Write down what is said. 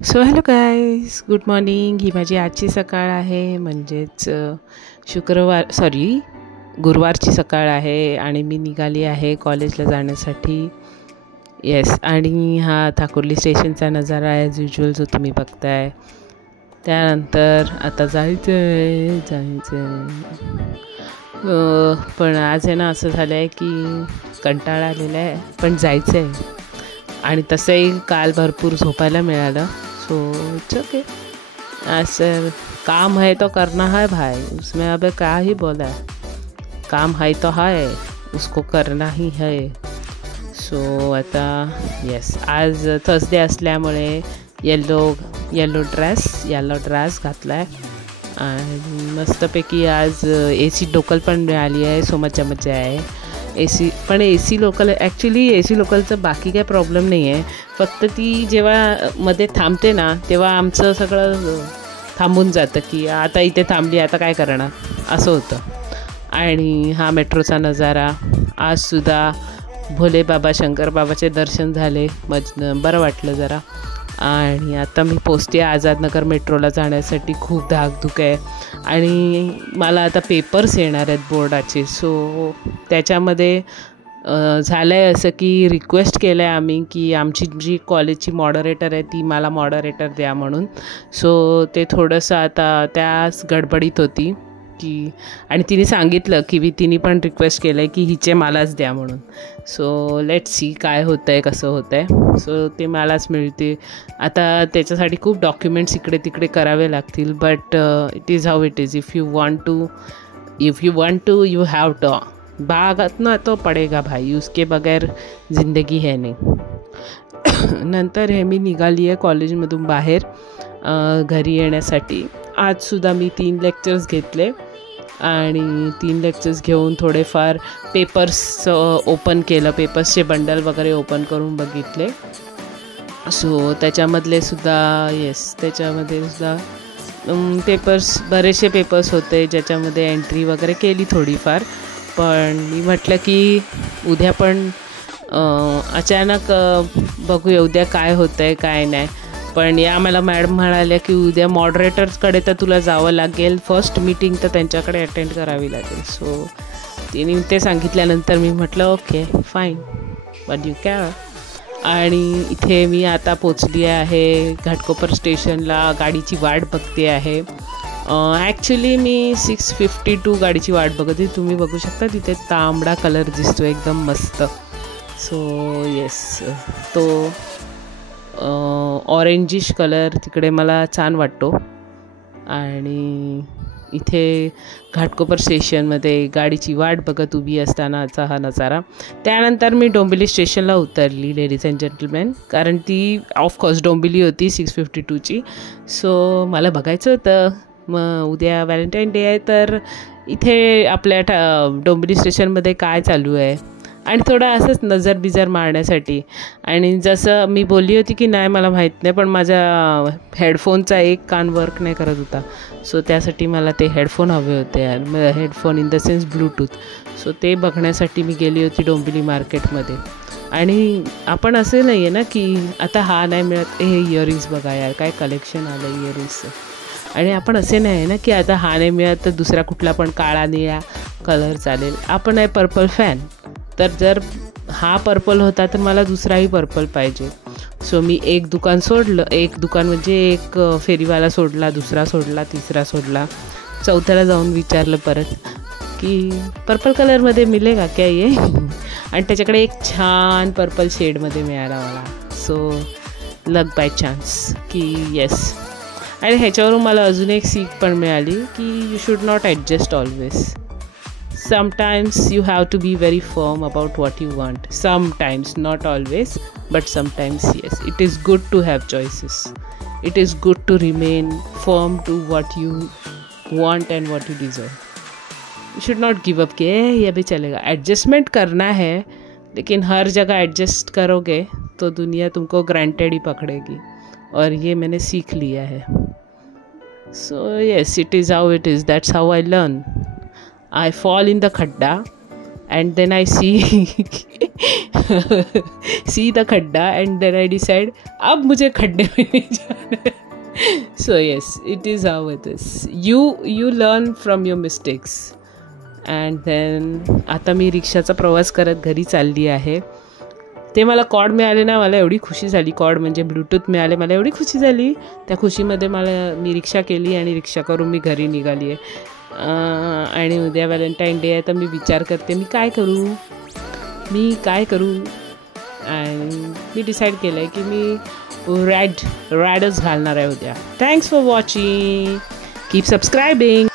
So hello guys, good morning. ही माझी आजची सकाळ आहे, म्हणजेच गुरुवारची सकाळ आहे आणि मी निघाली आहे कॉलेजला जाण्यासाठी. येस, आणि हा ठाकुर्ली स्टेशनचा नजारा आहे ॲज युजल, जो तुम्ही बघताय. त्यानंतर आता जायचं आहे. पण आज आहे ना, असं झालं आहे की कंटाळा आलेला आहे, पण जायचं आहे. आणि तसंही काल भरपूर झोपायला मिळालं. So it's okay. असं काम है तो करना है भाई, उसमें अब क्या ही बोला है. काम है तो है, उसको करना ही है. सो आता येस, आज थर्सडे असल्यामुळे येलो ड्रेस घातला आहे आणि मस्तपैकी आज AC लोकल पण मिळाली आहे. सो मजा आहे. AC लोकल ॲक्च्युली AC लोकलचं बाकी काही प्रॉब्लेम नाही आहे, फक्त ती जेव्हा मध्ये थांबते ना, तेव्हा आमचं सगळं थांबून जातं की आता इथे थांबली, आता काय करणार, असं होतं. आणि हा मेट्रोचा नजारा, आजसुद्धा भोले बाबा शंकर बाबाचे दर्शन झाले, बरं वाटलं जरा. आणि आता मी पोचते आझादनगर मेट्रोला जाण्यासाठी. खूप धाकधूक आहे आणि मला आता पेपर्स येणार आहेत बोर्डाचे. सो त्याच्यामध्ये झालं आहे असं की रिक्वेस्ट केलं आहे आम्ही की आमची जी कॉलेजची मॉडरेटर आहे ती मला मॉडरेटर द्या म्हणून. सो ते थोडंसं आता त्याच गडबडीत होती की, आणि तिने सांगितलं की तिने पण रिक्वेस्ट केलं आहे की हिचे मलाच द्या म्हणून. सो लेट्स सी काय होतं आहे, कसं होतं आहे. सो ते मलाच मिळते. आता त्याच्यासाठी खूप डॉक्युमेंट्स इकडे तिकडे करावे लागतील, but it is how it is. If you want to you have to. भागत ना तो पडेगा भाई, उसके बगैर जिंदगी है नाही. नंतर हे मी निघाली आहे कॉलेजमधून बाहेर घरी येण्यासाठी. आजसुद्धा मी 3 लेक्चर्स घेतले आणि 3 लेक्चर्स घेऊन थोडेफार पेपर्स ओपन केलं, पेपर्सचे बंडल वगैरे ओपन करून बघितले. सो त्याच्यामध्ये सुद्धा बरेचसे पेपर्स होते ज्याच्यामध्ये एंट्री वगैरे केली थोडीफार. पण मी म्हटलं की उद्या पण अचानक बघूया उद्या काय होतं आहे काय नाही. पण या मला मॅडम म्हणाल्या की उद्या मॉडरेटर्सकडे तर तुला जावं लागेल, फर्स्ट मीटिंग तर त्यांच्याकडे अटेंड करावी लागेल. सो तिने ते सांगितल्यानंतर मी म्हटलं okay fine, but you can. आणि इथे मी आता पोचली आहे घाटकोपर स्टेशनला, गाडीची वाट बघते आहे. ॲक्च्युली मी 6:52 गाडीची वाट बघते. तुम्ही बघू शकता तिथे तांबडा कलर दिसतो एकदम मस्त. सो येस, तो ऑरेंजिश कलर तिकडे मला छान वाटतो. आणि इथे घाटकोपर स्टेशनमध्ये गाडीची वाट बघत उभी असतानाचा हा नजारा. त्यानंतर मी डोंबिवली स्टेशनला उतरली लेडीज अँड जेंटलमॅन, कारण ती ऑफकोर्स डोंबिवली होती 6:52ची. सो मला बघायचं होतं, मग उद्या व्हॅलेंटाईन डे आहे, तर इथे आपल्या डोंबिवली स्टेशनमध्ये काय चालू आहे आणि थोडं असंच नजर मारण्यासाठी. आणि जसं मी बोलली होती की नाही मला माहीत नाही, पण माझ्या हेडफोनचा एक कान वर्क नाही करत होता. सो त्यासाठी मला ते हेडफोन हवे होते, headphone in the sense Bluetooth. So ते बघण्यासाठी मी गेली होती डोंबिवली मार्केटमध्ये. आणि आपण असे नाही आहे ना की आता हा नाही मिळत, हे इयरिंग्स बघा यार, काय कलेक्शन आलं इयरिंग्सचं. आणि आपण असे नाही आहे ना की आता हा नाही मिळत तर दुसरा कुठला पण काळा निळा कलर चालेल. आपण आहे पर्पल फॅन, तर जर हा पर्पल होता तर मला दुसराही पर्पल पाहिजे. सो मी एक दुकान म्हणजे एक फेरीवाला सोडला, दुसरा सोडला, तिसरा सोडला, चौथ्याला जाऊन विचारलं परत की पर्पल कलरमध्ये मिळेगा क्या ये. आणि त्याच्याकडे एक छान पर्पल शेडमध्ये मिळाला मला. सो लक बाय चान्स की येस. आणि ह्याच्यावरून मला अजून एक सीख पण मिळाली की you should not adjust always. Sometimes you have to be very firm about what you want. Sometimes, not always, but sometimes yes. It is good to have choices. It is good to remain firm to what you want and what you deserve. You should not give up कि ये भी चलेगा. Adjustment करना है, लेकिन हर जगह adjust करोगे तो दुनिया तुमको ग्रांटेड ही पकड़ेगी. और ये मैंने सीख लिया है. So yes, it is how it is. That's how I learn. I fall in the khadda and then I see see the खड्डा एंड देन आई डिसाइड अब मुझे खड्डे में नहीं जाना. So yes, it is how it is. You learn from your mistakes. And then आता मी रिक्षाचा प्रवास करत घरी चालली आहे. ते मला कॉर्ड मिळाले ना, मला एवढी खुशी झाली. कॉर्ड म्हणजे ब्लूटूथ मिळाले, मला एवढी खुशी झाली. त्या खुशीमध्ये मी रिक्षा केली आणि रिक्षा करून मी घरी निघाली आहे. आणि उद्या व्हॅलेंटाईन डे आहे, तर मी विचार करते मी काय करू. आणि मी डिसाईड केलं आहे की मी रॅडच घालणार आहे उद्या. Thanks for watching. कीप सबस्क्रायबिंग.